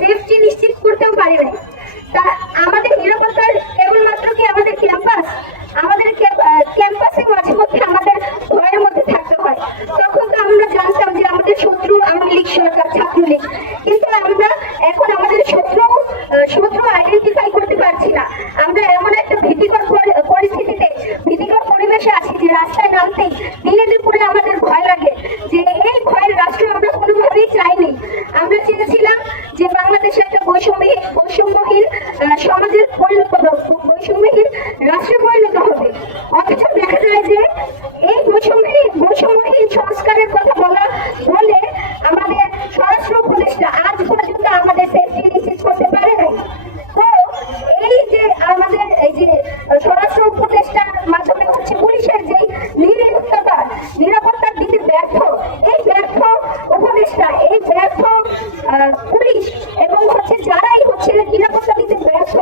Safety নিশ্চিত করতেও পারি নাই। তা আমাদের নিরাপত্তার কেবলমাত্র কি আমাদের ক্যাম্পাস, আমাদের ক্যাম্পাসে মাঝে মধ্যে আমাদের ভয়ের মধ্যে থাকতে হয়। তখন তো আমরা জানতাম যে আমাদের শত্রু আওয়ামী লীগ সরকার, ছাত্রলীগ, কিন্তু আমরা এখন আমাদের শত্রু আইডেন্টিফাই করতে পারছি না। আমরা এমন একটা ভীতিকর পরিস্থিতিতে, ভীতিকর পরিবেশে আছি যে রাস্তায় নামতেই দিনে দুপুরে আমাদের ভয় লাগে। যে এই ভয়ের রাষ্ট্র আমরা কোনোভাবেই চাইনি। আমরা চেয়েছিলাম যে বাংলাদেশে একটা বৈষম্যহীন সমাজের বৈষম্যহীন রাষ্ট্রে পরিণত হবে। অথচ দেখা যায় যে এই বৈষম্যহীন সংস্কারের কথা বলে আমাদের স্বরাষ্ট্র উপদেষ্টা আজ পর্যন্ত আমাদের সেফটি নিশ্চিত করতে পারে নাই। তো এই যে আমাদের এই যে স্বরাষ্ট্র উপদেষ্টার মাধ্যমে হচ্ছে পুলিশের যে নিরাপত্তা দিতে ব্যর্থ, এই ব্যর্থ উপদেষ্টা, এই ব্যর্থ পুলিশ এবং হচ্ছে যারাই হচ্ছে নিরাপত্তা দিতে ব্যর্থ,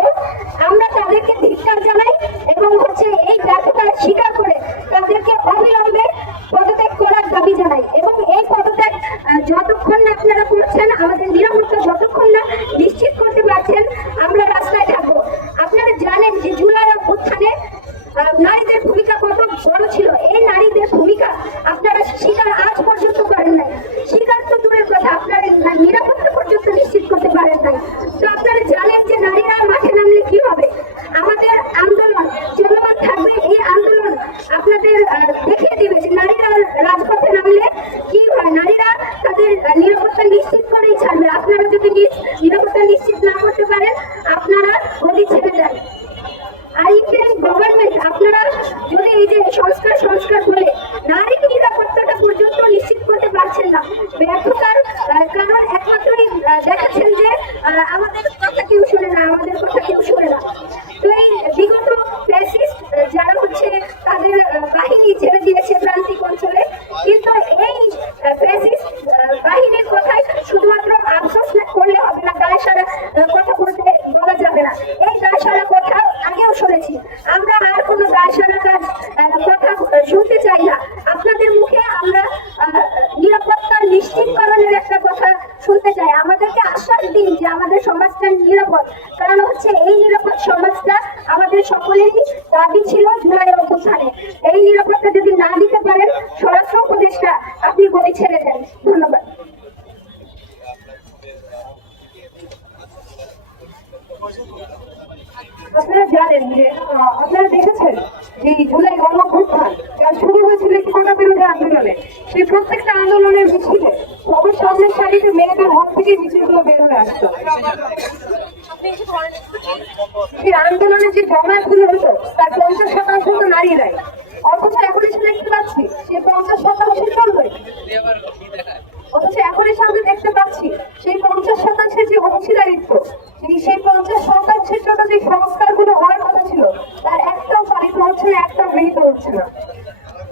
আমরা তাদেরকে ধিক্কার জানাই এবং হচ্ছে এই ব্যর্থতা স্বীকার করে তাদেরকে অবিলম্বে পদত্যাগ করার দাবি জানাই। এবং এই পদত্যাগ যতক্ষণ না আপনারা করছেন, আমাদের নিরাপত্তা যতক্ষণ না নিশ্চিত করতে পারছেন, আমরা রাস্তায় থাকবো। আপনারা জানেন যে জুলাই অভ্যুত্থানে নারীদের ভূমিকা কত বড় ছিল। এই নারীদের ভূমিকা আপনারা স্বীকার আজ পর্যন্ত করেন নাই। স্বীকার তো দূরের কথা, আপনারা নিরাপত্তা পর্যন্ত নিশ্চিত করতে পারেন নাই। তো আপনারা জানেন যে নারীরা মাঠে নামলে কি হবে। আমাদের আন্দোলন চলমান থাকবে। এই আন্দোলন আপনাদের দেখিয়ে দিবে যে নারীরা রাজপথে নামলে কি হয়। নারীরা তাদের নিরাপত্তা নিশ্চিত করেই ছাড়বে। আপনারা যদি নিরাপত্তা নিশ্চিত না করতে পারেন, আপনারা গদি ছেড়ে দেন। আর ইন্ডিয়ান গভর্নমেন্ট আপনারা যদি এই যে সংস্কার বলে নারী নিরাপত্তাটা পর্যন্ত নিশ্চিত করতে পারছেন না, ব্যর্থতার কারণ একমাত্রই দেখাচ্ছেন যে আমাদের কথা কেউ শোনে না, আমাদের কথা কেউ শোনে না। তো এই বিগত ফ্যাসিস্ট যারা হচ্ছে তাদের বাহিনী ছেড়ে দিয়েছে প্রান্তিক অঞ্চলে, কিন্তু এই ফ্যাসিস্ট বাহিনীর কথায় শুধুমাত্র আফসোস করলে হবে না, গায়ে সারা কথা বলা যাবে না। এই গায়ে সারা কথা আগেও শুনেছি আমরা, আর কোনো গায়ে সারা কথা শুনতে চাই না। আপনাদের মুখে আমরা নিরাপত্তা নিশ্চিতকরণের একটা কথা শুনতে চাই। আমাদেরকে আশ্বাস দিন যে আমাদের সমাজটা নিরাপদ, কারণ হচ্ছে এই নিরাপদ সমাজটা আমাদের সকলেরই দাবি ছিল জুলাই অভ্যুত্থানে। এই নিরাপত্তা যদি না দিতে পারেন, স্বরাষ্ট্র উপদেষ্টা আপনি গদি ছেড়ে দেন। ধন্যবাদ। আপনারা জানেন যে আপনারা দেখেছেন যে জুলাই গণঅভ্যুত্থান যা শুরু হয়েছিল কোটা বিরোধী আন্দোলনে, সেই প্রত্যেকটা আন্দোলনের মিছিলে সবার সামনের সারিতে মেয়েদের হাত থেকে মিছিলগুলো বের হয়ে আসতো। সেই আন্দোলনের যে জমায়েতগুলো হতো তার 50% হতো নারীরাই। অথচ এখন এসে দেখতে পাচ্ছি সে 50% চলবে। অথচ এখন এসে আমরা দেখতে পাচ্ছি সেই 50% যে অংশীদারিত্ব, সেই 50% জন্য যে সংস্কারগুলো হওয়ার কথা ছিল তার একটাও পালিত হচ্ছে না, একটাও গৃহীত হচ্ছে না।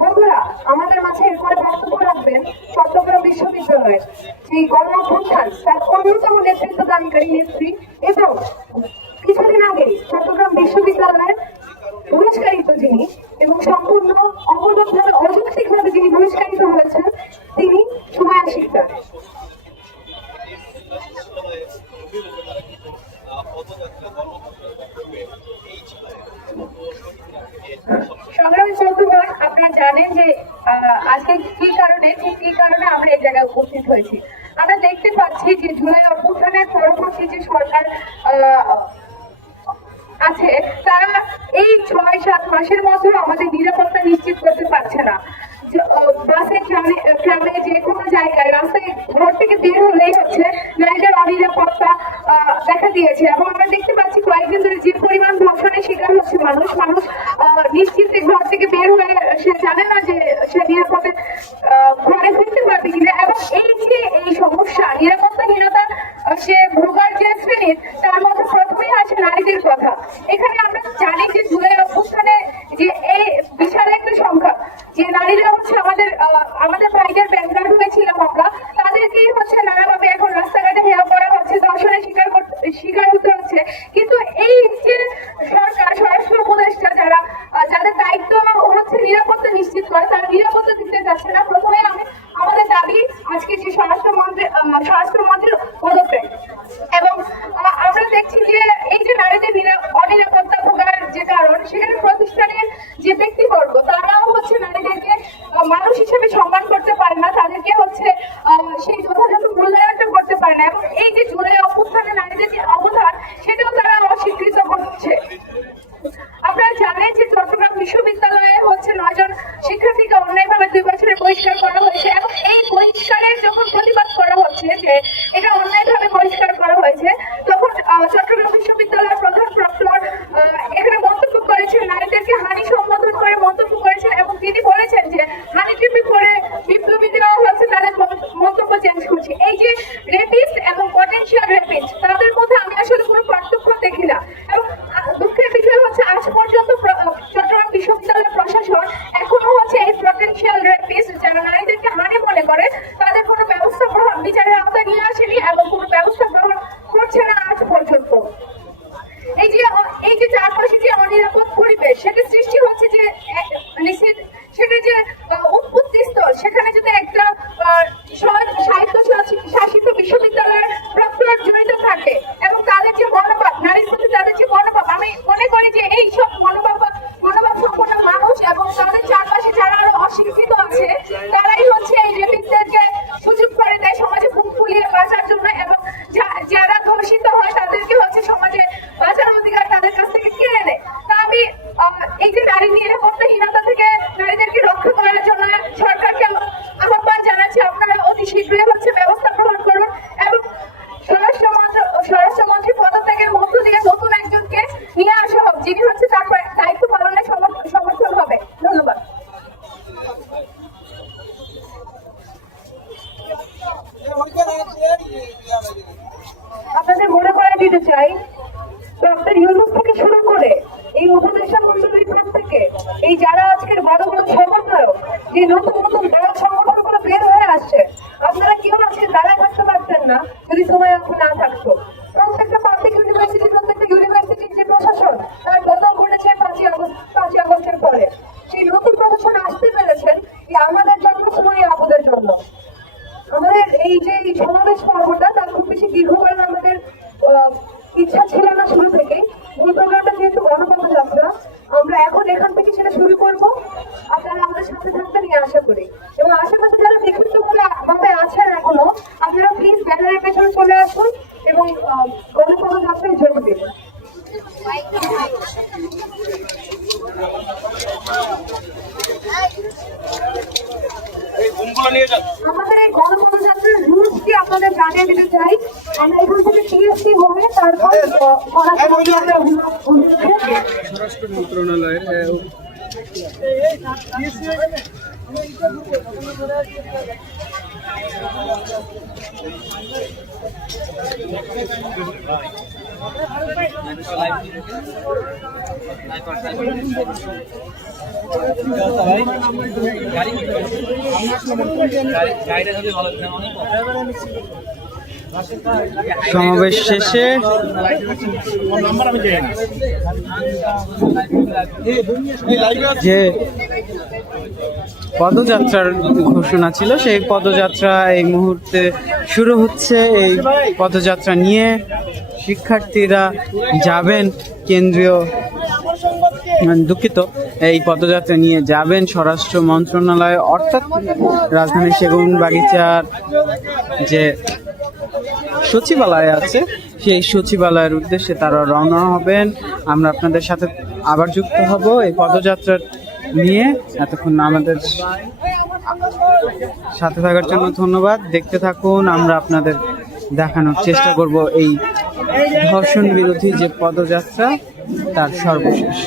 বন্ধুরা, আমাদের মাঝে এরপরে বক্তব্য রাখবেন চট্টগ্রাম বিশ্ববিদ্যালয়ের সেই গণঅভ্যুত্থান তার অন্যতম নেতৃত্বদানকারী নেত্রী এবং কিছুদিন আগে চট্টগ্রাম বিশ্ববিদ্যালয়ের বহিষ্কারিত যিনি এবং সম্পূর্ণ অবৈধভাবে অযৌক্তিকভাবে যিনি বহিষ্কারিত হয়েছেন, তিনি সুমাইয়া শিকদার। সংগ্রামী বন্ধুগণ, আপনারা জানেন যে আজকে কি কারণে আমরা এই জায়গায় উপস্থিত হয়েছি। আমরা দেখতে পাচ্ছি যে জুলাই অভ্যুত্থানের পরবর্তী যে সরকার আছে, তারা এই 6-7 মাসের মধ্যে আমাদের নিরাপত্তা নিশ্চিত করতে পারছে না। বাসে, ট্রামে, যে কোনো জায়গায় রাস্তায় ঘর থেকে বের হলেই হচ্ছে নারীদের অনিরাপত্তা দেখা দিয়েছে। এবং আমরা দেখতে পাচ্ছি কয়েকদিন ধরে যে পরিমাণ ধর্ষণের শিকার হচ্ছে মানুষ নিশ্চিন্তে ঘর থেকে বের হয়ে সে জানে না যে সে নিরাপদে ঘরে ফিরতে পারবে কিনা। এবং এই সমস্যা নিরাপত্তাহীনতা সে ভোগার যে শ্রেণীর, তার মধ্যে প্রথমেই আসে নারীদের কথা। এখানে আমরা জানি যে জুলাই অভ্যুত্থানে যে এই বিশাল একটা সংখ্যা যে নারীরা হচ্ছে আমাদের ভাইদের ব্যাংকার হয়েছিলাম আমরা, তাদেরকেই হচ্ছে নানাভাবে এখন রাস্তাঘাটে হেয় করা হচ্ছে, ধর্ষণের শিকার হতে হচ্ছে। কিন্তু এই যে সরকার, স্বরাষ্ট্র উপদেষ্টা যাদের দায়িত্ব হচ্ছে নিরাপত্তা নিশ্চিত করা, তারা নিরাপত্তা দিতে যাচ্ছে না। প্রথমে আমাদের দাবি আজকে যে স্বরাষ্ট্র আমাদের পদত্যাগ। এবং আমরা দেখছি যে এই যে নারীদের অনিরাপত্তা ভোগার যে কারণ, সেখানে প্রতিষ্ঠানের যে ব্যক্তিবর্গ তারাও হচ্ছে নারীদেরকে মানুষ হিসেবে সম্মান করতে পারে না, তাদেরকে হচ্ছে সেই যথাযথ মূল্যায়নটা করতে পারে না। এবং এই যে জুলাই অভ্যুত্থানে নারীদের যে অবদান, সেটাও তারা অস্বীকৃত করছে। আপনারা জানেন যে চট্টগ্রাম বিশ্ববিদ্যালয়ে হচ্ছে 9 জন শিক্ষার্থীকে অন্যায়ভাবে 2 বছরে বহিষ্কার করা হয়েছে। এবং এই বহিষ্কারের যখন প্রতিবাদ করা হচ্ছে যে এটা অন্যায়ভাবে বহিষ্কার করা হয়েছে, তখন চট্টগ্রাম বিশ্ববিদ্যালয়ের প্রধান প্রক্টর এখানে মন্তব্য করেছেন, নারীদেরকে হানি সম্বোধন করে মন্তব্য করেছেন। এবং তিনি বলেছেন যে হানি ট্রিপি করে বিপ্লবীদেরও হচ্ছে তাদের মন্তব্য চেঞ্জ করছে। এই যে রেপিস্ট এবং পটেনশিয়াল রেপিস্ট, তাদের মধ্যে আমি আসলে কোনো পার্থক্য দেখি না। এবং দুঃখের বিষয় হচ্ছে আজ পর্যন্ত চট্টগ্রাম বিশ্ববিদ্যালয়ের প্রশাসন এখনো হচ্ছে এই পটেনশিয়াল রেপিস্ট যারা নারীদেরকে হানি মনে করে তাদের কোনো ব্যবস্থা গ্রহণ বিচারের আওতায় নিয়ে আসেনি এবং কোনো ব্যবস্থা গ্রহণ করছে না আজ পর্যন্ত। এই যে চারপাশে যে অনিরাপদ পরিবেশ, সেটা সৃষ্টি হচ্ছে যে সেটা যে উৎপত্তি স্থল, সেখানে যদি একটা সাহিত্য শাসিত বিশ্ববিদ্যালয়ের প্রক্টর জড়িত থাকে এবং তাদের যে মনোভাব, নারীর প্রতি তাদের যে মনোভাব, আমি মনে করি যে এই সব মনোভাব সম্পন্ন মানুষ এবং তাদের চারপাশে যারা আরো অশিক্ষিত আছে তারাই হচ্ছে এই রেপিস্টদেরকে সুযোগ করে দেয় সমাজে মুখ ফুলিয়ে বাঁচার জন্য। এবং যারা ধর্ষিত হয় তাদেরকে হচ্ছে সমাজে বাঁচার অধিকার তাদের কাছ থেকে কেড়ে নেয়। তা আমি এই যে নারী নিরাপত্তাহীনতা থেকে নারীদেরকে রক্ষা করার জন্য সরকারকে আহ্বান জানাচ্ছি, আপনারা অতি শীঘ্রই হচ্ছে ব্যবস্থা গ্রহণ করুন এবং স্বরাষ্ট্রমন্ত্রী পদত্যাগের মধ্য দিয়ে নতুন একজনকে নিয়ে আসা হোক, যিনি হচ্ছে তার দায়িত্ব পালনের সমর্থন হবে। ধন্যবাদ। আপনাদের মনে করাই দিতে চাই, ডক্টর ইউনূস থেকে শুরু করে এই উপদেষ্টা মণ্ডলীর প্রত্যেকে, এই যারা আজকের বড় বড় সমন্বয়ক, যে নতুন নতুন দল সংগঠনগুলো বের হয়ে আসছে, আপনারা কেউ আজকে দাঁড়ায় থাকতে পারতেন না যদি সময় এখন না থাকতো। প্রত্যেকটা পাবলিক ইউনিভার্সিটি, প্রত্যেকটা ইউনিভার্সিটির যে প্রশাসন, তার বদল ঘটেছে 5ই আগস্টের পরে। সেই নতুন প্রশাসন আসতে পেরেছেন আমাদের জন্য, সময় আপুদের জন্য। আমাদের এই যে সমাবেশ পর্বটা তার খুব বেশি দীর্ঘ করার আমাদের ইচ্ছা ছিল না শুরু থেকে। মূল প্রোগ্রামটা যেহেতু গণপদযাত্রা, আমরা এখন এখান থেকে সেটা শুরু করব। আপনারা আমাদের সাথে থাকবেন এই আশা করি। এবং আশেপাশে যারা বিক্ষিপ্ত ভাবে আছেন এখনো, আপনারা প্লিজ ব্যানারের পেছনে চলে আসুন এবং গণপদযাত্রায় যোগ দিন। আমাদের এই গণপদযাত্রার রুলস কি আপনাদের জানিয়ে দিতে চাই। আমরা এখান থেকে টিএসসি হয়ে তারপর স্বরাষ্ট্র মন্ত্রণালয়ের সমাবেশ শেষে যে পদযাত্রার ঘোষণা ছিল, সেই পদযাত্রা এই মুহূর্তে শুরু হচ্ছে। এই পদযাত্রা নিয়ে শিক্ষার্থীরা যাবেন এই পদযাত্রা নিয়ে যাবেন স্বরাষ্ট্র মন্ত্রণালয়, অর্থাৎ রাজধানীর সেগুনবাগিচার যে সচিবালয় আছে, সেই সচিবালয়ের উদ্দেশ্যে তারা রওনা হবেন। আমরা আপনাদের সাথে আবার যুক্ত হব এই পদযাত্রা নিয়ে। এতক্ষণ আমাদের সাথে থাকার জন্য ধন্যবাদ। দেখতে থাকুন, আমরা আপনাদের দেখানোর চেষ্টা করব এই ধর্ষণ বিরোধী যে পদযাত্রা তার সর্বশেষ।